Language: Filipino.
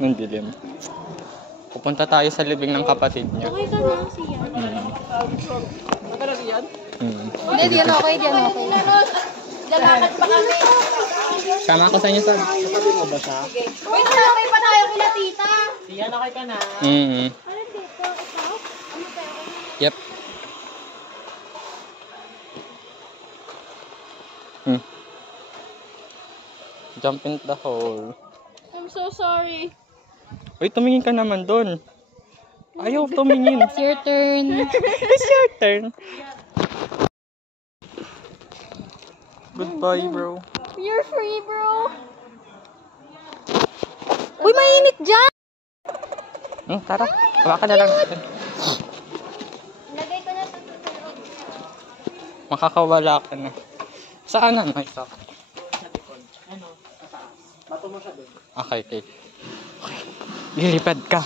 Nung dilim. Pupunta tayo sa libing ng kapatid niya. Okay ka na, siya. Okay na siya? Hindi, di yan okay, di yan okay. Lalakad pa kami. Sama ako sa inyo, Sab. Sabi mo ba siya? Wait, okay pa tayo kila tita. Siya, okay ka na. Mm-hmm. Ano dito? Ito? Ano tayo? Yep. Jump in the hole. I'm so sorry. Uy, tumingin ka naman doon. Ayaw tumingin. It's your turn. It's your turn. Goodbye, bro. You're free, bro. Uy, mainit dyan! Tara, hawakan na lang. Lagay ko na sa loob. Makakawala ka na. Saan na? Ay, Sa likod. Ano? Sa taas. Bato mo siya doon. okay. Lilipad ka.